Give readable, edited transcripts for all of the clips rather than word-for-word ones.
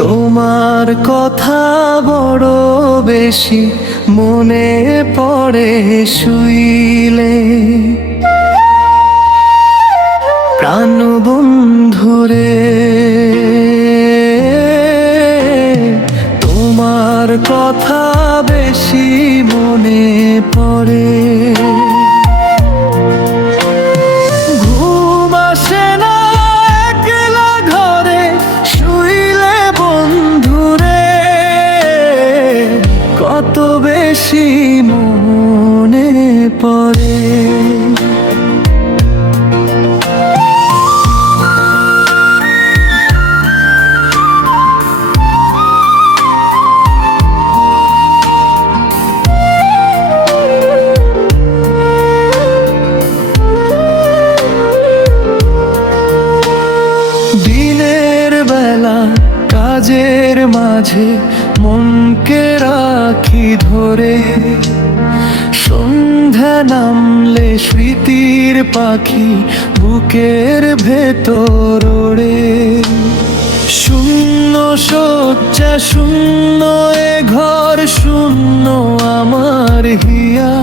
তোমার কথা বড় বেশি মনে পড়ে শুইলে, প্রাণ বন্ধুরে তোমার কথা বেশি মনে পড়ে। ঘুম আসে না একলা ঘরে শুইলে বন্ধুরে, কত বেশি মনে পড়ে। দিনের বেলা কাজের মাঝে মনকে রাখি ধরে, সন্ধ্যা নামলে স্মৃতির পাখি বুকের ভেতর ওড়ে। শূন্য শয্যা শূন্য এ ঘর শূন্য আমার হিয়া,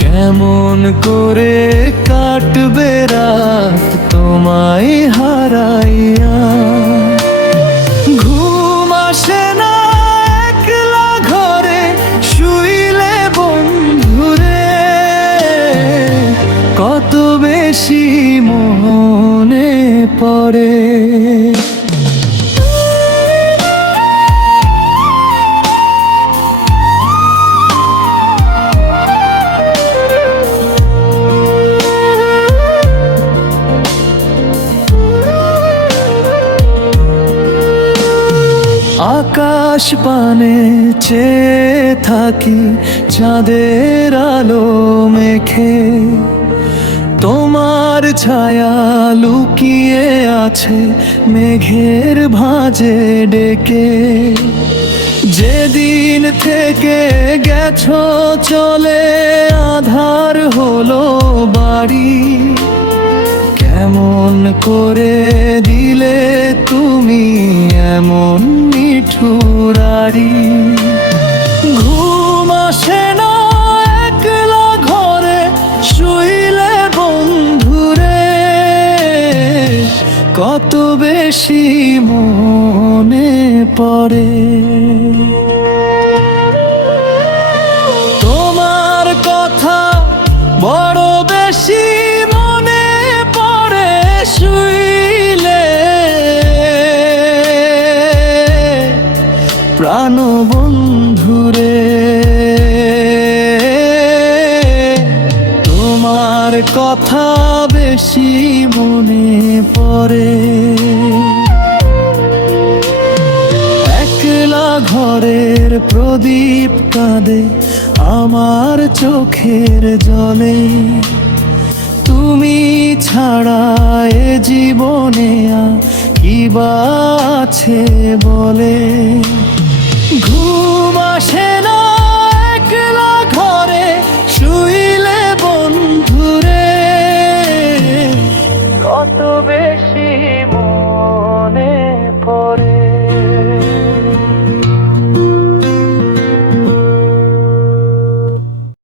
কেমন করে কাটবে রাত তোমায় হারাইয়া। ঘুম আসে না একলা ঘরে শুইলে বন্ধুরে, কত বেশি মনে পড়ে। আকাশ পানে চেয়ে থাকি চাঁদের আলো মেখে, তোমার ছায়া লুকিয়ে আছে মেঘের ভাঁজে ডেকে। যেদিন থেকে গেছো চলে আধার হলো বাড়ি, কেমন করে দিলে তুমি এমন মিঠুরারি। ঘুম আসে না একলা ঘরে শুইলে বন্ধুরে, কত বেশি মনে পড়ে। তোমার কথা বড় বেশি মনে পড়ে শুইলে, প্রাণ বন্ধুরে তোমার কথা বেশি মনে পড়ে। একলা ঘরের প্রদীপ কাঁদে আমার চোখের জলে, তুমি ছাড়া এ জীবনে কি বা আছে বলে। ঘুম আসে না